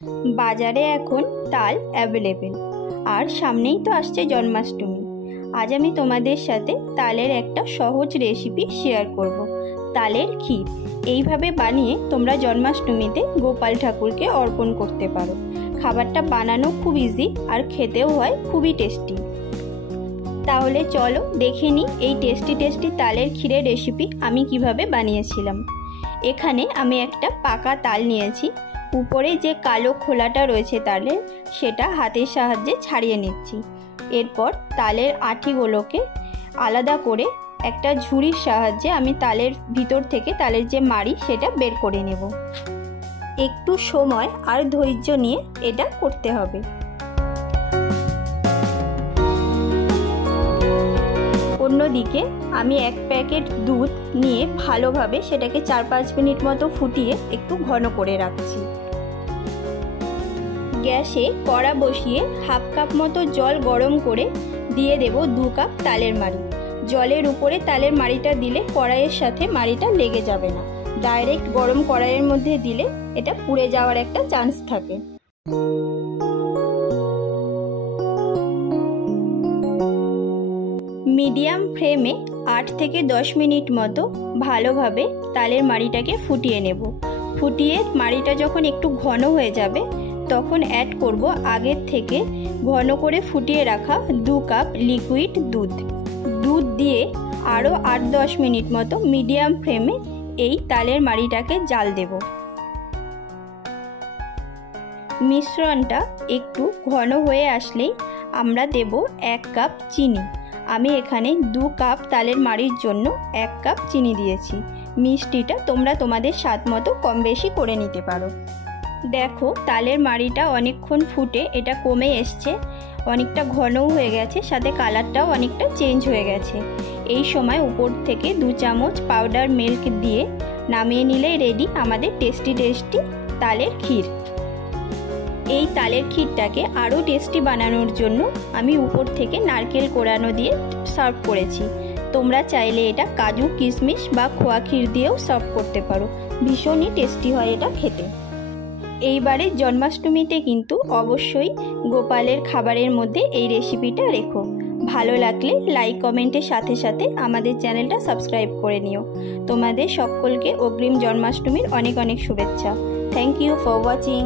বাজারে এখন তাল অ্যাভেলেবেল, আর সামনেই তো আসছে জন্মাষ্টমী। আজ আমি তোমাদের সাথে তালের একটা সহজ রেসিপি শেয়ার করব, তালের ক্ষীর। এইভাবে বানিয়ে তোমরা জন্মাষ্টমীতে গোপাল ঠাকুরকে অর্পণ করতে পারো। খাবারটা বানানো খুব ইজি আর খেতেও হয় খুবই টেস্টি। তাহলে চলো দেখে নিই এই টেস্টি তালের ক্ষীরের রেসিপি আমি কিভাবে বানিয়েছিলাম। এখানে আমি একটা পাকা তাল নিয়েছি। উপরে যে কালো খোলাটা রয়েছে তালের, সেটা হাতের সাহায্যে ছাড়িয়ে নিচ্ছি। এরপর তালের আঁটিগুলোকে আলাদা করে একটা ঝুড়ির সাহায্যে আমি তালের ভিতর থেকে তালের যে মাড়ি সেটা বের করে নেব। একটু সময় আর ধৈর্য নিয়ে এটা করতে হবে। অন্যদিকে আমি এক প্যাকেট দুধ নিয়ে ভালোভাবে সেটাকে 4-5 মিনিট মতো ফুটিয়ে একটু ঘন করে রাখছি। গ্যাসে কড়া বসিয়ে হাফ কাপ মতো জল গরম করে দিয়ে দেব 2 কাপ তালের মাড়ি। জলের উপরে তালের মাড়িটা দিলে কড়াইয়ের সাথে মাড়িটা লেগে যাবে না। ডাইরেক্ট গরম কড়াইয়ের মধ্যে দিলে এটা পুড়ে যাওয়ার একটা চান্স থাকে। মিডিয়াম ফ্লেমে 8 থেকে 10 মিনিট মতো ভালোভাবে তালের মাড়িটাকে ফুটিয়ে নেব। ফুটিয়ে মাড়িটা যখন একটু ঘন হয়ে যাবে তখন অ্যাড করব আগের থেকে ঘন করে ফুটিয়ে রাখা 2 কাপ লিকুইড দুধ। দুধ দিয়ে আরও 8-10 মিনিট মতো মিডিয়াম ফ্লেমে এই তালের মাড়িটাকে জাল দেব। মিশ্রণটা একটু ঘন হয়ে আসলেই আমরা দেব 1 কাপ চিনি। আমি এখানে 2 কাপ তালের মাড়ির জন্য 1 কাপ চিনি দিয়েছি। মিষ্টিটা তোমরা তোমাদের স্বাদ মতো কম বেশি করে নিতে পারো। দেখো তালের মাড়িটা অনেকক্ষণ ফুটে এটা কমে এসছে, অনেকটা ঘনও হয়ে গেছে, সাথে কালারটাও অনেকটা চেঞ্জ হয়ে গেছে। এই সময় উপর থেকে 2 চামচ পাউডার মিল্ক দিয়ে নামিয়ে নিলেই রেডি আমাদের টেস্টি তালের ক্ষীর। এই তালের ক্ষীরটাকে আরও টেস্টি বানানোর জন্য আমি উপর থেকে নারকেল কোড়ানো দিয়ে সার্ভ করেছি। তোমরা চাইলে এটা কাজু কিশমিশ বা খোয়া ক্ষীর দিয়েও সার্ভ করতে পারো। ভীষণই টেস্টি হয় এটা খেতে। এইবারে জন্মাষ্টমীতে কিন্তু অবশ্যই গোপালের খাবারের মধ্যে এই রেসিপিটা রেখো। ভালো লাগলে লাইক কমেন্টের সাথে সাথে আমাদের চ্যানেলটা সাবস্ক্রাইব করে নিও। তোমাদের সকলকে অগ্রিম জন্মাষ্টমীর অনেক শুভেচ্ছা। Thank you for watching.